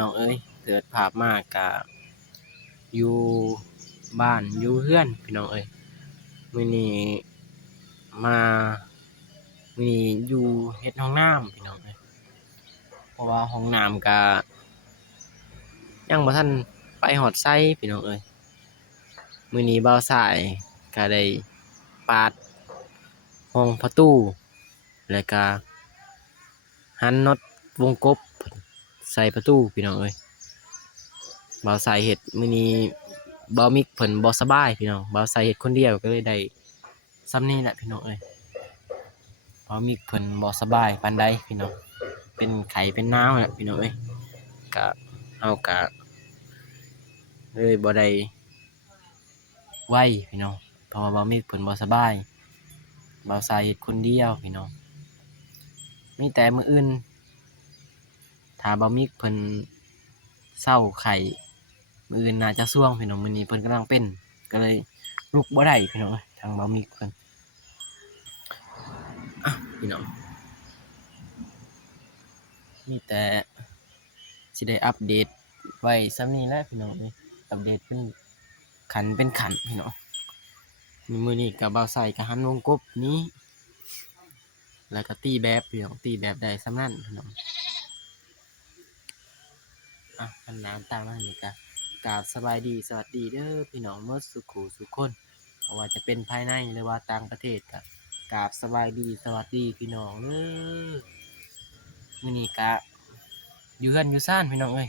น้องเอ้ยเกิดภาพมากกะอยู่บ้านอยู่เฮือนพี่น้องเอ้ยมื้อนี้มามื้อนี้อยู่เฮ็ดห้องน้ำพี่น้องเอ้ยเพราะว่าห้องน้ำกะยังบ่ทันไปฮอดไสพี่น้องเอ้ยมื้อนี้บ่าวสายก็ได้ปาดห้องประตูแล้วก็หันน็อตวงกบใส่ประตูพี่น้องเอ้ยบ่าวสายเฮ็ดมื้อนี้บ่าวมิกเพิ่นบ่สบายพี่น้องบ่าวสายเฮ็ดคนเดียวก็เลยได้ส่ำนี้แหละพี่น้องเอ้ยบ่าวมิกเพิ่นบ่สบายปานใดพี่น้องเป็นไข้เป็นหนาวแหละพี่น้องเอ้ยก็เฮาก็เลยบ่ได้ไว้พี่น้องเพราะว่าบ่าวมิกเพิ่นบ่สบายบ่าวสายเฮ็ดคนเดียวพี่น้องมีแต่มื้ออื่นถ้าบ่าวมิกเพิ่นเซาไข้มื้ออื่นน่าจะส่วงพี่น้องมื้อนี้เพิ่นกำลังเป็นก็เลยลุกบ่ได้พี่น้องเอ้ยทางบ่าวมิกเพิ่นพี่น้องมีแต่สิได้อัปเดตไว้ส่ำนี้แหละพี่น้องเอ้ยอัปเดตเป็นขันเป็นขันพี่น้องมื้อนี้ก็บ่าวใส่ก็หันวงกบนี้แล้วก็ตีแบบพี่น้องตีแบบได้ส่ำนั้นพี่น้องคันน้ำตามมานี่ก็กราบสบายดีสวัสดีเด้อพี่น้องหมดสุขุสุขคนบ่ว่าจะเป็นภายในหรือว่าต่างประเทศก็กราบสบายดีสวัสดีพี่น้องเด้อมื้อนี้ก็อยู่เฮือนอยู่ซ่านพี่น้องเอ้ย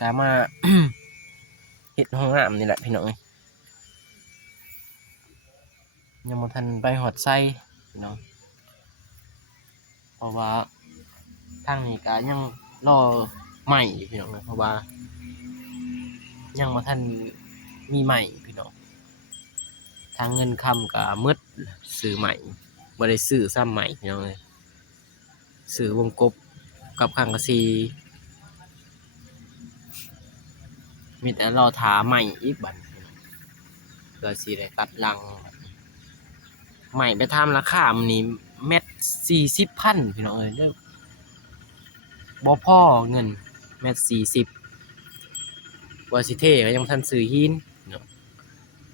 ก็มา เฮ็ดห้องน้ำนี่แหละพี่น้องเอ้ยยังบ่ทันไปฮอดไสพี่น้องเพราะว่าทางนี้ก็ยังรอใหม่อยู่พี่น้องเอ้ยเพราะว่ายังบ่ทันมีใหม่พี่น้องทางเงินคำก็หมดซื้อใหม่บ่ได้ซื้อซ้ำใหม่พี่น้องเอ้ยซื้อวงกบกับสังกะสีมีแต่รอท่าใหม่อีกบัดพี่น้องเพื่อสิได้ตัดรังใหม่ไปทำราคามื้อนี้เม็ด40,000พี่น้องเอ้ยเด้อบ่พอเงินเม็ด40ว่าสิเทก็ยังบ่ทันซื้อหินเนาะ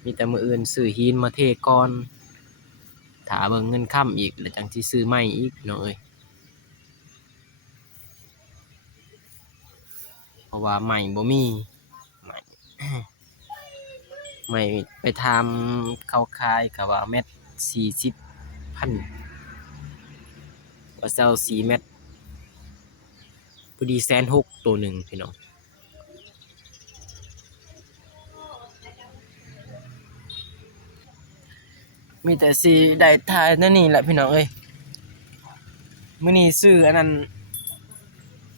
มีแต่มื้ออื่นซื้อหินมาเทก่อนถ้าเบิ่งเงินค่ำอีกแล้วจังสิซื้อใหม่อีกพี่น้องเอ้ยเพราะว่าใหม่บ่มีใหม่ ใหม่ไปทำเข้าค่ายก็ว่าเม็ด40,000ว่าเซา4เม็ดพอดี160,000ตัวหนึ่งพี่น้องมีแต่สิได้ถ่ายนั่นนี่แหละพี่น้องเอ้ยมื้อนี้ซื้ออันนั้น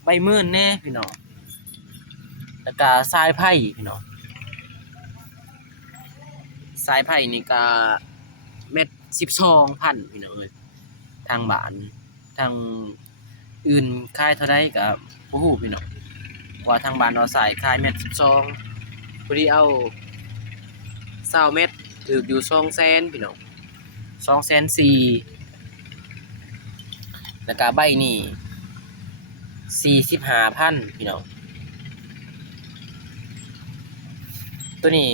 ใบมื่นแน่พี่น้องแล้วก็ทรายไผ่พี่น้องทรายไผ่นี่ก็เม็ด12,000พี่น้องเอ้ยทางบ้านทางอื่นขายเท่าใดก็บ่ฮู้พี่น้องว่าทางบ้านเราสายขายเม็ด12พอดีเอา20เม็ดถูกอยู่200,000พี่น้อง240,000แล้วก็ใบนี่45,000พี่น้องตัวนี้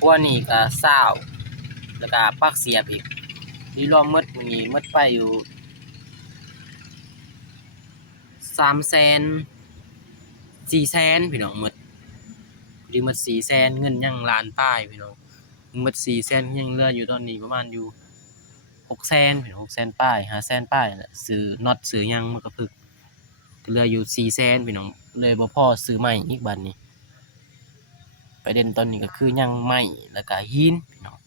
พวกนี้ก็20แล้วก็ปลักเสียบอีกนี่รวมหมดมื้อนี้หมดไปอยู่300,000 400,000พี่น้องหมดพอดีหมด400,000เงินยังล้านปลายพี่น้องหมด400,000ยังเหลืออยู่ตอนนี้ประมาณอยู่600,000พี่น้อง600,000ปลาย500,000ปลายนั่นแหละซื้อน็อตซื้อหยังมันก็พึกเหลืออยู่400,000พี่น้องเลยบ่พอซื้อใหม่อีกบัดนี้ประเด็นตอนนี้ก็คือยังใหม่แล้วก็หินพี่น้อง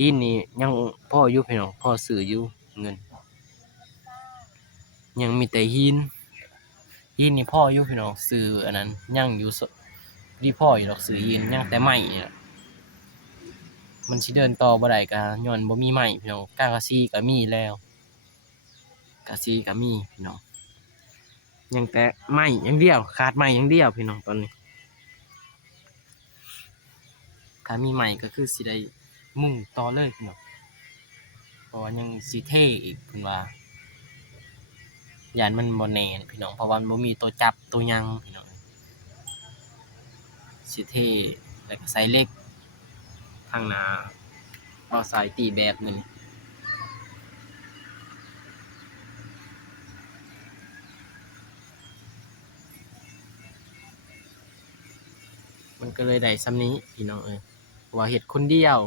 หินนี่ยังพออยู่พี่น้องพอซื้ออยู่เงินยังมีแต่หินนี่พออยู่พี่น้องซื้ออันนั้นยังอยู่ดีพออยู่ดอกซื้อหินยังแต่ใหม่นี่ล่ะมันสิเดินต่อบ่ได้ก็ย้อนบ่มีใหม่พี่น้องกะสีก็มีแล้วกะสีก็มีพี่น้องยังแต่ใหม่อย่างเดียวขาดใหม่อย่างเดียวพี่น้องตอนนี้ถ้ามีใหม่ก็คือสิได้มุ่งต่อเลยพี่น้องเพราะว่ายังสิเท่อีกเพิ่นว่า ยานมันบ่แน่พี่น้องเพราะว่ามันบ่มีตัวจับตัวยังพี่น้องสิเท่แล้วก็ใส่เหล็กข้างหน้าเอาสายตีแบบนึงมันก็เลยได้ส่ำนี้พี่น้องว่าเฮ็ดคนเดียว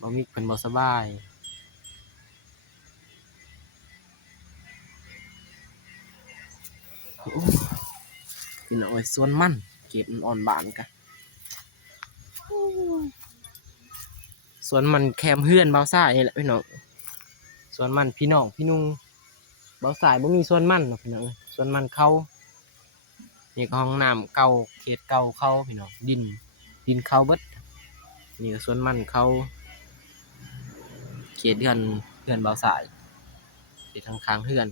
บ่มีเพิ่นบ่สบายพี่น้องสวนมันเก็บมันอ่อนบานกะสวนมันแคมเฮือนเบาซ่านี่แหละพี่น้องสวนมันพี่น้องพี่นุ่งเบาสายบ่มีสวนมันพี่น้องสวนมันเขานี่ก็ห้องน้ำเก่าเขตเก่าเขาพี่น้องดินเขาเบิดนี่ก็สวนมันเขาเขตเฮือนเบาสายเขตทางข้างเฮือน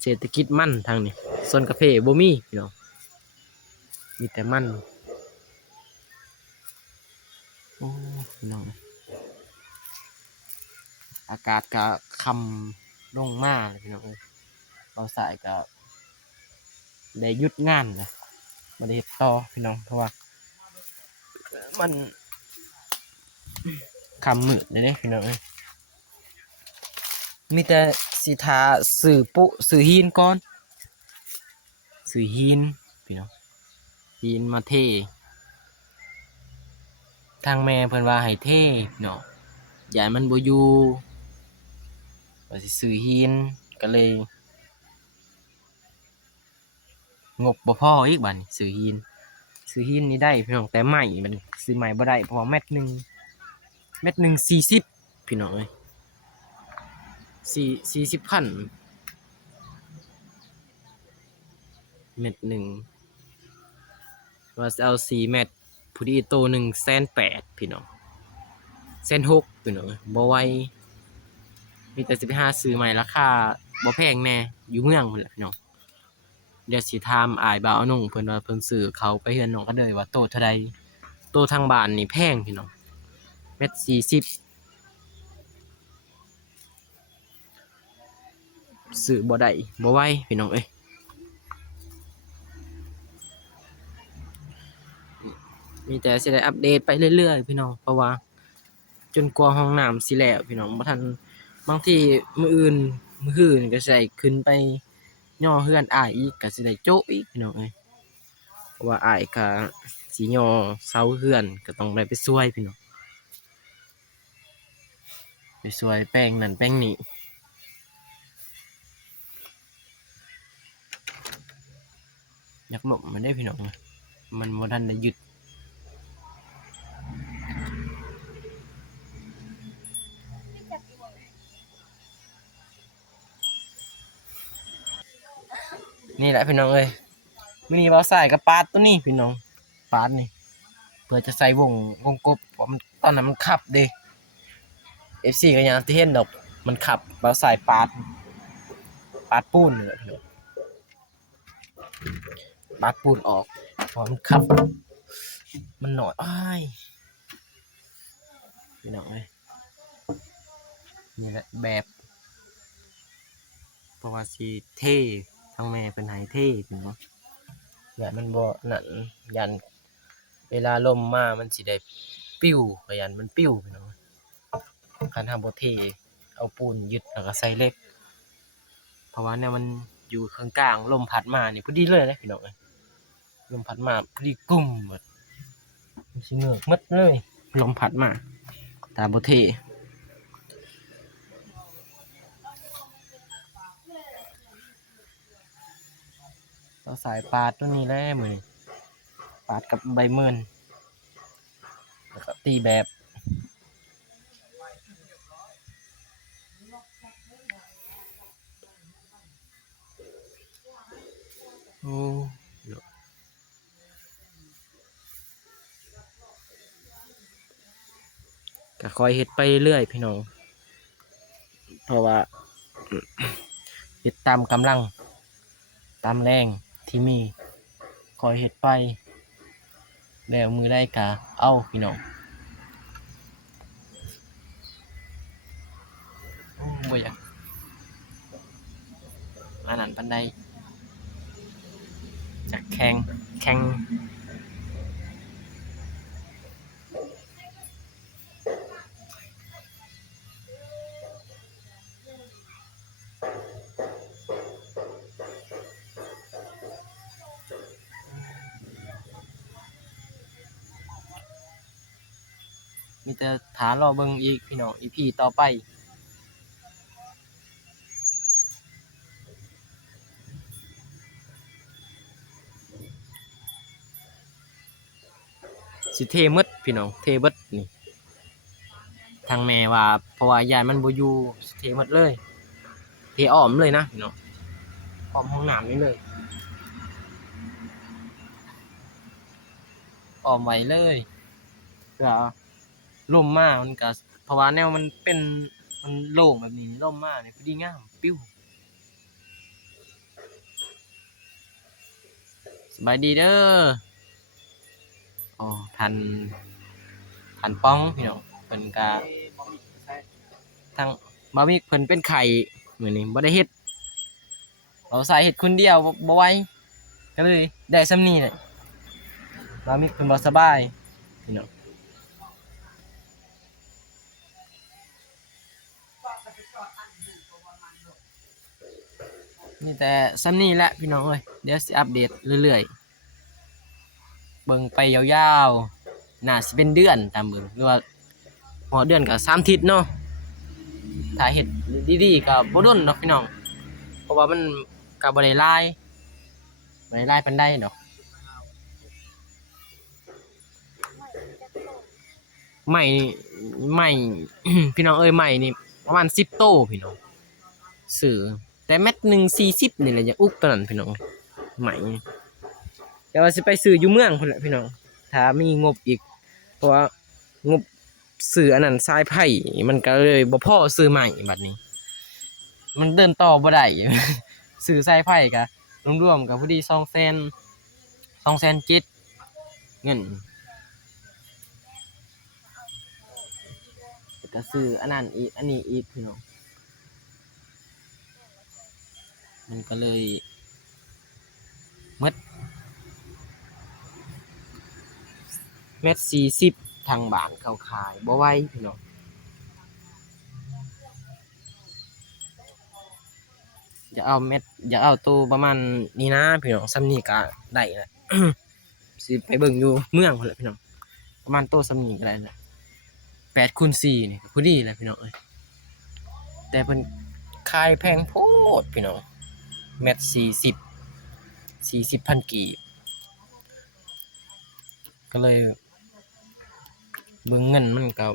เศรษฐกิจมันทางนี้สวนกาแฟบ่มีพี่น้องมีแต่มันโอ้พี่น้องอากาศก็ค่ำลงมาเลยพี่น้องเบาสายก็ได้หยุดงานนะบ่ได้เฮ็ดต่อพี่น้องเพราะว่ามันค่ำมืดเลยเด้พี่น้องมีแต่สิทาสื่อปุสื่อหินก่อนสื่อหินพี่น้องหินมาเททางแม่เพิ่นว่าให้เทเนาะยายมันบ่อยู่ว่าสิซื้อหินก็เลยงบบ่พออีกบัดนี้ซื้อหินนี่ได้พี่น้องแต่ใหม่มันซื้อใหม่บ่ได้เพราะว่าเม็ดหนึ่ง40พี่น้อง40,000เม็ดหนึ่งว่าจะเอา4เม็ดผู้ดีโต180,000พี่น้อง160,000พี่น้องบ่ไหวมีแต่สิไปหาซื้อใหม่ราคาบ่แพงแน่อยู่เมืองพุ่นแหละพี่น้องเดี๋ยวสิถามอ้ายบ่าวนุ่งเพิ่นว่าเพิ่นซื้อเขาไปเฮือนน้องก็เลยว่าโตเท่าใดโตทางบ้านนี่แพงพี่น้องเม็ด40ซื้อบ่ได้บ่ไหวพี่น้องมีแต่สิได้อัปเดตไปเรื่อยๆพี่น้องเพราะว่าจนกว่าห้องน้ำสิแล้วพี่น้องบ่ทันบางทีมื้ออื่นมื้อฮื้อนี่ก็สิได้ขึ้นไปย่อเฮือนอ้ายอีกก็สิได้โจ๊ะอีกพี่น้องเพราะว่าอ้ายก็สิย่อเสาเฮือนก็ต้องได้ไปช่วยพี่น้องไปช่วยแป้งนั่นแป้งนี่อยากหลบมันได้พี่น้องมันบ่ทันได้ยึดนี่แหละพี่น้องมื้อนี้เว้าสายกับปาดตัวนี้พี่น้องปาดนี่เพื่อจะใส่วงกบเพราะมันตอนนั้นมันขับเด้ FC ก็ยังที่เห็นดอกมันขับเว้าสายปาดปูนนี่แหละพี่น้องปาดปูนออกเพราะมันขับมันหน่อยอ้ายพี่น้องนี่แหละแบบเพราะว่าสิเท่ทั้งแม่เป็นให้เท่พี่น้องอย่ามันบ่นั่นยันเวลาลมมามันสิได้ปิ้วก็ยันมันปิ้วพี่น้องคันทำบ่เท่เอาปูนยึดแล้วก็ใส่เหล็กเพราะว่าเนี่ยมันอยู่ข้างกลางลมพัดมานี่พอดีเลยนะพี่น้องลมพัดมาพอดีกุ่มหมดมันสิเงือกหมดเลยลมพัดมาตาบ่เท่เราสายปาดตัวนี้แล้วมื้อนี้ปาดกับใบเมินแล้วก็ตีแบบโอ้ก็คอยเฮ็ดไปเรื่อยพี่น้องเพราะว่าเฮ็ดตามกำลังตามแรงที่มีคอยเฮ็ดไปแล้วมือได้กะเอาพี่น้อง บ่อยากอันนั้นปานใดจากแข่งมีแต่ถารอเบิ่งอีกพี่น้อง EP ต่อไปสิเทหมดพี่น้องเทเบิดนี่ทางแม่ว่าเพราะว่ายายมันบ่อยู่สิเทหมดเลยเทอ้อมเลยนะพี่น้องอ้อมห้องน้ำนี่เลยอ้อมไว้เลยเพื่อลมมามันก็เพราะว่าแนวมันเป็นมันโล่งแบบนี้ลมมาเนี่ยพอดีงามปิ้วสบายดีเด้ออ๋อทันป้องพี่น้องเพิ่นก็ทางบ่มีเพิ่นเป็นไข้มื้อนี้บ่ได้เฮ็ดเราใส่เฮ็ดคนเดียวบ่ไหวก็เลยได้ส่ำนี้แหละบ่มีเพิ่นบ่สบายพี่น้องนี่แต่ส่ำนี้แหละพี่น้องเอ้ยเดี๋ยวสิอัปเดตเรื่อยๆเบิ่งไปยาวๆน่าสิเป็นเดือนตามเบิ่งหรือว่าฮอดเดือนก็3 อาทิตย์เนาะถ้าเฮ็ดดีๆก็บ่โดนดอกพี่น้องเพราะว่ามันก็บ่ได้หลายปานใดดอกไม้ไม้ พี่น้องเอ้ยไม้นี่ประมาณ10 โตพี่น้องซื้อแต่เม็ดหนึ่ง40นี่แหละอย่าอุกตอนนั้นพี่น้องไม้แต่ว่าสิไปซื้ออยู่เมืองพุ่นแหละพี่น้องถ้ามีงบอีกเพราะว่างบซื้ออันนั้นทรายไผ่มันก็เลยบ่พอซื้อใหม่บัดนี้มันเดินต่อบ่ได้ ซื้อทรายไผ่ก็รวมๆก็พอดี200,000 เงินก็ซื้ออันนั้นอีกอันนี้อีกพี่น้องมันก็เลยหมดเม็ด40ทางบ้านเขาขายบ่ไหวพี่น้องอย่าเอาตัวประมาณนี้นะพี่น้องซ้ำนี้ก็ได้แหละ สิไปเบิ่งอยู่เมืองพุ่นแหละพี่น้องประมาณโตซ้ำนี้ก็ได้แหละ8x4นี่ก็พอดีแหละพี่น้องเอ้ยแต่เพิ่นขายแพงโพดพี่น้องเม็ด40,000 กีบก็เลยเบิ่งเงินมันก็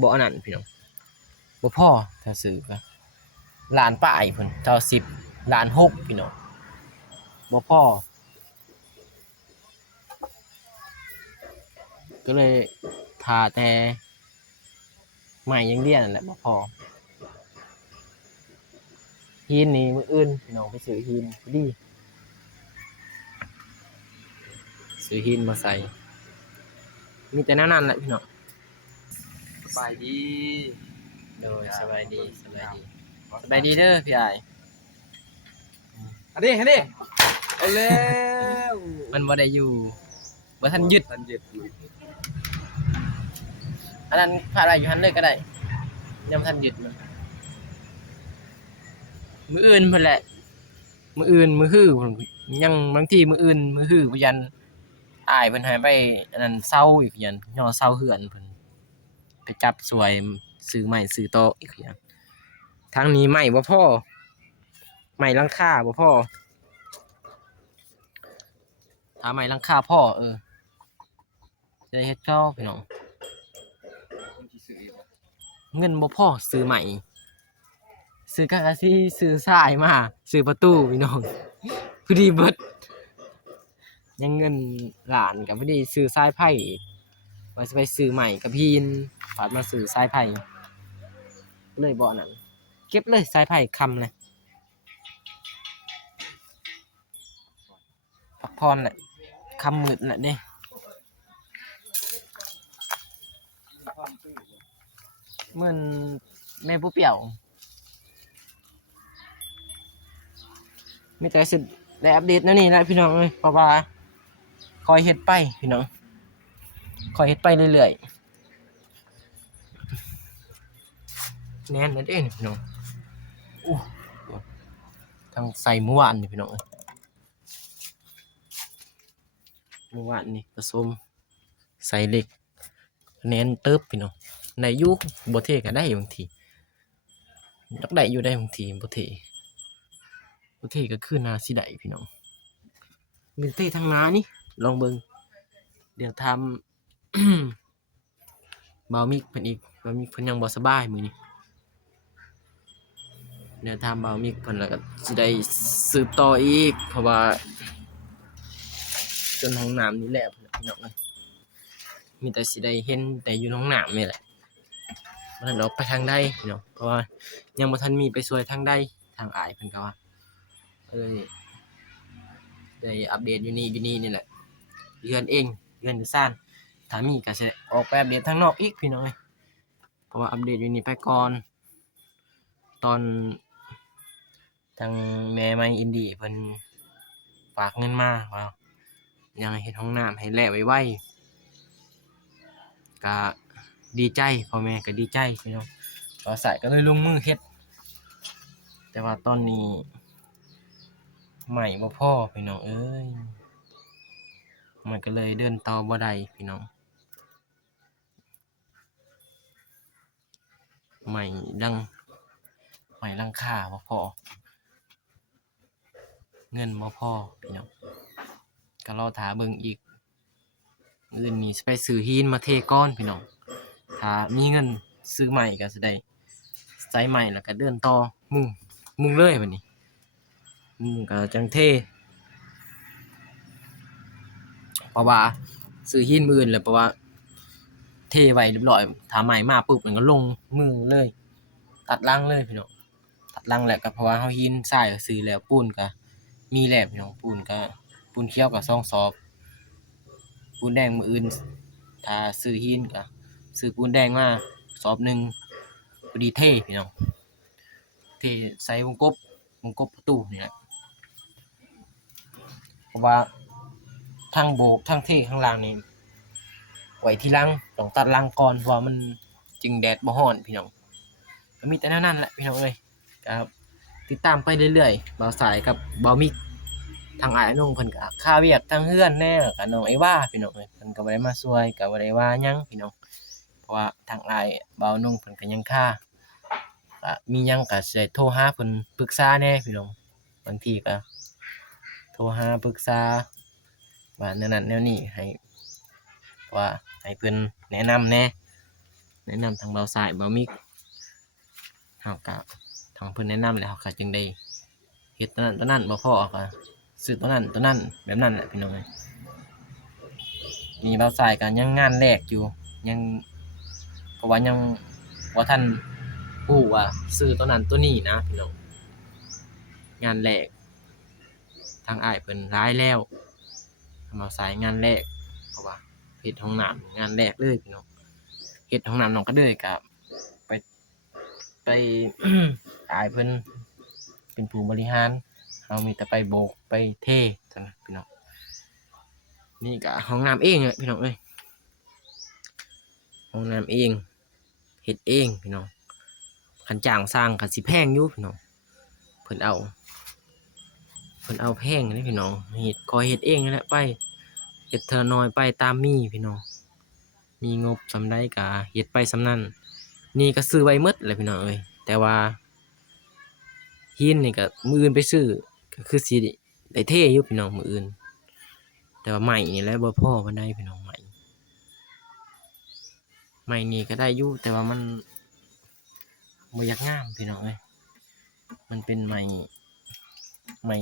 บ่อันนั้นพี่น้องบ่พอถ้าซื้อก็ล้านปลายเพิ่นเจ้า10ล้าน6พี่น้องบ่พอก็เลยท่าแต่ใหม่อย่างเดียวนั่นแหละบ่พอหินนี่มื้ออื่นพี่น้องไปซื้อหินพอดีซื้อหินมาใส่มีแต่แนวนั้นแหละพี่น้องสบายดี โดยสบายดีเด้อพี่อ้าย อันนี้เอาแล้ว มันบ่ได้อยู่บ่ทันยึด ทันยึด อันนั้นพาอะไรอยู่หันเลยก็ได้ยังทันยึดมันมื้ออื่นเพิ่นแหละมื้ออื่นมื้อฮื้อเพิ่นยังบางทีมื้ออื่นมื้อฮื้อบ่ยันอ้ายเพิ่นให้ไปอันนั้นเซาอีกยันย่อเซาเฮือนเพิ่นไปจับสวยซื้อไม้ซื้อโต๊ะอีกอย่าง ทางนี้ใหม่บ่พอใหม่หลังคาบ่พอถ้าใหม่หลังคาพ่อจะได้เฮ็ดเก่าพี่น้องเงินบ่พอซื้อใหม่ซื้อกากะสิซื้อทรายมาซื้อประตูพี่น้องพอดีเบิดยังเงินหลานก็พอดีซื้อทรายไผ่ว่าสิไปซื้อใหม่กับพีนฝากมาซื้อทรายไผ่เลยบ่นั่นเก็บเลยทรายไผ่คำเลยพักพรแหละคำมืดแหละเด้เหมือนแม่ผู้เปี่ยว มีแต่สิได้อัปเดตแนวนี้แหละพี่น้องเอ้ยเพราะว่าคอยเฮ็ดไปพี่น้องคอยเฮ็ดไปเรื่อยๆแน่นนั่นเองพี่น้องอู้ทั้งใส่เมื่อวานนี่พี่น้องเมื่อวานนี่ผสมใส่เหล็กแน่นเติบพี่น้องในยุคบ่เทก็ได้บางทีจักได้อยู่ได้บางทีบ่เทก็คือนาสิได้พี่น้องมีเททางนานี่ลองเบิ่งเดี๋ยวทำ บ่าวมิกเพิ่นอีกบ่าวมิกเพิ่นยังบ่สบายมื้อนี้เดี๋ยวถามบ่าวมิกเพิ่นแล้วก็สิได้สืบต่ออีกเพราะว่าจนห้องน้ำนี่แหละพี่น้องเอ้ยมีแต่สิได้เห็นแต่อยู่ในห้องน้ำนี่แหละบ่ทันออกไปทางใดพี่น้องเพราะว่ายังบ่ทันมีไปช่วยทางใดทางอ้ายเพิ่นก็ว่าก็เลยได้อัปเดตอยู่นี่แหละเรือนเองเรือนอยู่ซ่านถ้ามีก็สิออกไปอัปเดตทางนอกอีกพี่น้องเอ้ยเพราะว่าอัปเดตอยู่นี่ไปก่อนตอนทางแม่ไม้อินดี้เพิ่นฝากเงินมาว่ายังเฮ็ดห้องน้ำให้แล้วไวๆก็ดีใจพ่อแม่ก็ดีใจพี่น้องก็ใส่ก็เลยลงมือเฮ็ดแต่ว่าตอนนี้ใหม่บ่พอพี่น้องเอ้ยมันก็เลยเดินต่อบ่ได้พี่น้องใหม่ลังค่าบ่พอเงินบ่พอพี่น้องก็รอท่าเบิ่งอีกมื้ออื่นนี้สิไปซื้อหินมาเทก้อนพี่น้องถ้ามีเงินซื้อใหม่ก็สิได้ใช้ใหม่แล้วก็เดินต่อมุ่งเลยบัดนี้ก็จังเทเพราะว่าซื้อหินมื้ออื่นแล้วเพราะว่าเทไว้เรียบร้อยถ้าใหม่มาปุ๊บมันก็ลงมือเลยตัดรังเลยพี่น้องตัดรังแล้วก็เพราะว่าเฮาหินทรายก็ซื้อแล้วปูนก็มีแล้วพี่น้องปูนเขียวก็2ซอบปูนแดงมื้ออื่นถ้าซื้อหินก็ซื้อปูนแดงมาซอบหนึงพอดีเทพี่น้องเทใส่วงกบประตูนี่แหละเพราะว่าทั้งโบกทั้งเทข้างล่างนี่ไว้ทีหลังต้องตัดรังก่อนเพราะว่ามันจึงแดดบ่ร้อนพี่น้องก็มีแต่แนวนั้นแหละพี่น้องเอ้ยครับติดตามไปเรื่อยๆบ่าวสายกับบ่าวมิกทางอ้ายน้องเพิ่นก็ค่าเวียกทางเฮือนแน่แล้วก็น้องไอ้ว่าพี่น้องเอ้ยเพิ่นก็บ่ได้มาช่วยก็บ่ได้ว่าหยังพี่น้องเพราะว่าทางอ้ายบ่าวน้องเพิ่นก็ยังค่าก็มีหยังก็สิได้โทรหาเพิ่นปรึกษาแหน่พี่น้องบางทีก็โทรหาปรึกษาว่าแนวนั้นแนวนี้ให้ว่าให้เพิ่นแนะนำแหน่แนะนำทางบ่าวสายบ่าวมิกเฮาก็ทางเพิ่นแนะนำแล้วเฮาก็จึงได้เฮ็ดตัวนั้นบ่พอก็ซื้อตัวนั้นแบบนั้นแหละพี่น้องเอ้ยมีบ่าวสายก็ยังงานแรกอยู่ยังเพราะว่ายังบ่ทันรู้ว่าซื้อตัวนั้นตัวนี้นะพี่น้องงานแรกทางอ้ายเพิ่นหลายแล้วบ่าวสายงานแรกเพราะว่าเฮ็ดห้องน้ำงานแรกเลยพี่น้องเฮ็ดห้องน้ำน้องกระเดยก็ไปไป อ้ายเพิ่นเป็นผู้บริหารเรามีแต่ไปโบกไปเทเท่านั้นพี่น้องนี่ก็ห้องน้ำเองเลยพี่น้องเอ้ยห้องน้ำเองเฮ็ดเองพี่น้องคันจ้างสร้างก็สิแพงอยู่พี่น้องเพิ่นเอาแพงเลยพี่น้องเฮ็ดก็เฮ็ดเองนั่นแหละไปเฮ็ดเทื่อน้อยไปตามมีพี่น้องมีงบส่ำใดก็เฮ็ดไปส่ำนั้นนี่ก็ซื้อไว้หมดเลยพี่น้องเอ้ยแต่ว่าหินนี่ก็มื้ออื่นไปซื้อก็คือสิได้เทอยู่พี่น้องมื้ออื่นแต่ว่าไม้นี่แหละบ่พอปานใดพี่น้องไม้นี่ก็ได้อยู่แต่ว่ามันบ่อยากงามพี่น้องเอ้ยมันเป็นไม้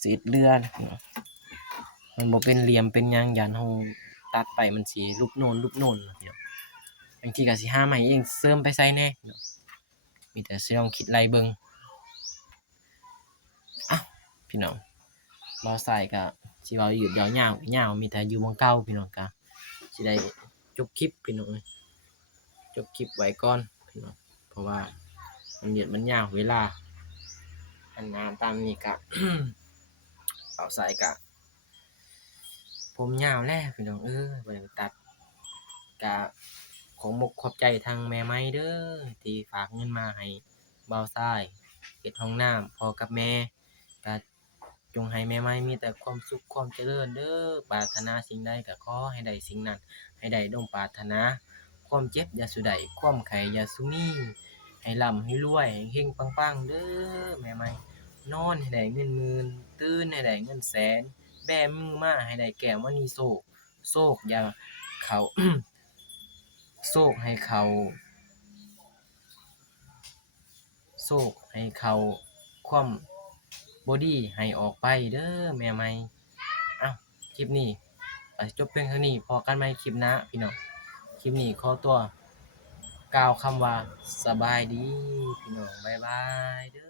สีดเรือนะพี่น้องมันบ่เป็นเหลี่ยมเป็นหยังย้านเราตัดไปมันสิรูปโน่นนะพี่น้องบางทีก็สิหาไม้เองเสริมไปใส่แหน่พี่น้องมีแต่สิลองคิดไล่เบิ่งอ้าวพี่น้องบ่ใส่ก็สิเว้ายืดยาวมีแต่อยู่หม้องเก่าพี่น้องก็สิได้จบคลิปพี่น้องเอ้ยจบคลิปไว้ก่อนพี่น้องเพราะว่ามันยืดมันยาวเวลา หันหน้าตามนี้ก็ เอาใส่กะผมยาวแล้วพี่น้องบ่ได้ไปตัดกะขอขอบใจทางแม่ไม้เด้อที่ฝากเงินมาให้บ่าวชายเฮ็ดห้องน้ำพ่อกับแม่ก็จงให้แม่ไม้มีแต่ความสุขความเจริญเด้อปรารถนาสิ่งใดก็ขอให้ได้สิ่งนั้นให้ได้ดังปรารถนาความเจ็บอย่าสุใดความไข้อย่าสุมีให้ร่ำให้รวยให้เฮงปังๆเด้อแม่ไม้ นอนให้ได้เงินหมื่นตื่นให้ได้เงินแสนแบมือมาให้ได้แก้วมณีโชคโชคอย่าเข้า โชคให้เข้าโชคให้เข้าความบ่ดีให้ออกไปเด้อแม่ใหม่อ้าวคลิปนี้ก็จบเพียงเท่านี้พอกันใหม่คลิปหน้าพี่น้องคลิปนี้ขอตัวกล่าวคำว่าสบายดีพี่น้องบ๊ายบายเด้อ